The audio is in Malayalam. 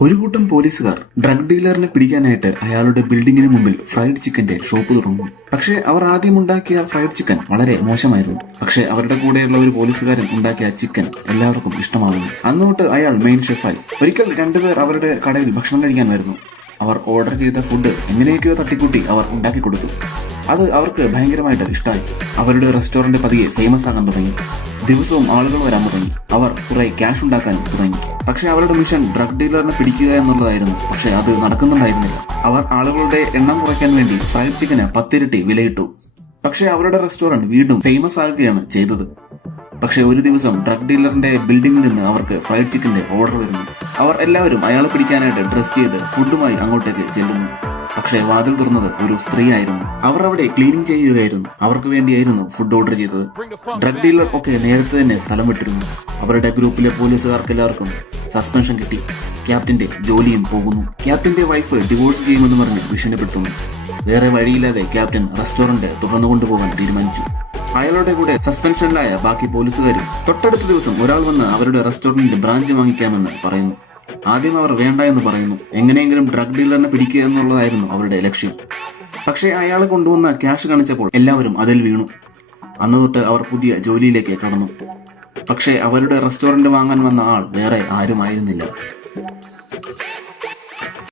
ഒരു കൂട്ടം പോലീസുകാർ ഡ്രഗ് ഡീലറിനെ പിടിക്കാനായിട്ട് അയാളുടെ ബിൽഡിങ്ങിന് മുമ്പിൽ ഫ്രൈഡ് ചിക്കന്റെ ഷോപ്പ് തുടങ്ങും. പക്ഷേ അവർ ആദ്യം ഉണ്ടാക്കിയ ഫ്രൈഡ് ചിക്കൻ വളരെ മോശമായിരുന്നു. പക്ഷേ അവരുടെ കൂടെയുള്ള ഒരു പോലീസുകാരൻ ഉണ്ടാക്കിയ ചിക്കൻ എല്ലാവർക്കും ഇഷ്ടമാകുന്നു. അന്നോട്ട് അയാൾ മെയിൻ ഷെഫായി. ഒരിക്കൽ രണ്ടുപേർ അവരുടെ കടയിൽ ഭക്ഷണം കഴിക്കാൻ വരുന്നു. അവർ ഓർഡർ ചെയ്ത ഫുഡ് എങ്ങനെയൊക്കെയോ തട്ടിക്കൂട്ടി അവർ ഉണ്ടാക്കി കൊടുത്തു. അത് അവർക്ക് ഭയങ്കരമായിട്ട് ഇഷ്ടമായി. അവരുടെ റെസ്റ്റോറന്റ് പതിയെ ഫേമസ് ആകാൻ തുടങ്ങി. ദിവസവും ആളുകൾ വരാൻ തുടങ്ങി. അവർ കുറെ ക്യാഷ് ഉണ്ടാക്കാനും തുടങ്ങി. പക്ഷെ അവരുടെ മിഷൻ ഡ്രഗ് ഡീലറിനെ പിടിക്കുക എന്നുള്ളതായിരുന്നു. പക്ഷെ അത് നടക്കുന്നുണ്ടായിരുന്നില്ല. അവർ ആളുകളുടെ എണ്ണം കുറയ്ക്കാൻ വേണ്ടി ഫ്രൈഡ് ചിക്കന് 10 ഇരട്ടി വിലയിട്ടു. പക്ഷെ അവരുടെ റെസ്റ്റോറന്റ് വീണ്ടും ഫേമസ് ആകുകയാണ് ചെയ്തത്. പക്ഷെ ഒരു ദിവസം ഡ്രഗ് ഡീലറിന്റെ ബിൽഡിംഗിൽ നിന്ന് അവർക്ക് ഫ്രൈഡ് ചിക്കന്റെ ഓർഡർ വരുന്നു. അവർ എല്ലാവരും അയാളെ പിടിക്കാനായിട്ട് ഡ്രസ് ചെയ്ത് ഫുഡുമായി അങ്ങോട്ടേക്ക് ചെല്ലുന്നു. പക്ഷേ വാതിൽ തുറന്നത് ഒരു സ്ത്രീ ആയിരുന്നു. അവർ അവിടെ ക്ലീനിങ് ചെയ്യുകയായിരുന്നു. അവർക്ക് വേണ്ടിയായിരുന്നു ഫുഡ് ഓർഡർ ചെയ്തത്. ഡ്രഗ് ഡീലർ ഒക്കെ നേരത്തെ തന്നെ സ്ഥലം വിട്ടിരുന്നു. അവരുടെ ഗ്രൂപ്പിലെ പോലീസുകാർക്ക് എല്ലാവർക്കും സസ്പെൻഷൻ കിട്ടി. ക്യാപ്റ്റന്റെ ജോലിയും പോകുന്നു. ക്യാപ്റ്റന്റെ വൈഫ് ഡിവോഴ്സ് ചെയ്യുമെന്ന് പറഞ്ഞ് ഭീഷണിപ്പെടുത്തുന്നു. വേറെ വഴിയില്ലാതെ ക്യാപ്റ്റൻ റെസ്റ്റോറന്റ് തുറന്നുകൊണ്ടുപോകാൻ തീരുമാനിച്ചു. അയാളുടെ കൂടെ സസ്പെൻഷനിലായ ബാക്കി പോലീസുകാരും തൊട്ടടുത്ത ദിവസം ഒരാൾ വന്ന് അവരുടെ റെസ്റ്റോറന്റിന്റെ ബ്രാഞ്ച് വാങ്ങിക്കാമെന്ന് പറയുന്നു. ആദ്യം അവർ വേണ്ട എന്ന് പറയുന്നു. എങ്ങനെയെങ്കിലും ഡ്രഗ് ഡീലറിനെ പിടിക്കുക എന്നുള്ളതായിരുന്നു അവരുടെ ലക്ഷ്യം. പക്ഷേ അയാളെ കൊണ്ടുവന്ന ക്യാഷ് കാണിച്ചപ്പോൾ എല്ലാവരും അതിൽ വീണു. അന്ന് തൊട്ട് അവർ പുതിയ ജോലിയിലേക്ക് കടന്നു. പക്ഷേ അവരുടെ റെസ്റ്റോറന്റ് വാങ്ങാൻ വന്ന ആൾ വേറെ ആരുമായിരുന്നില്ല.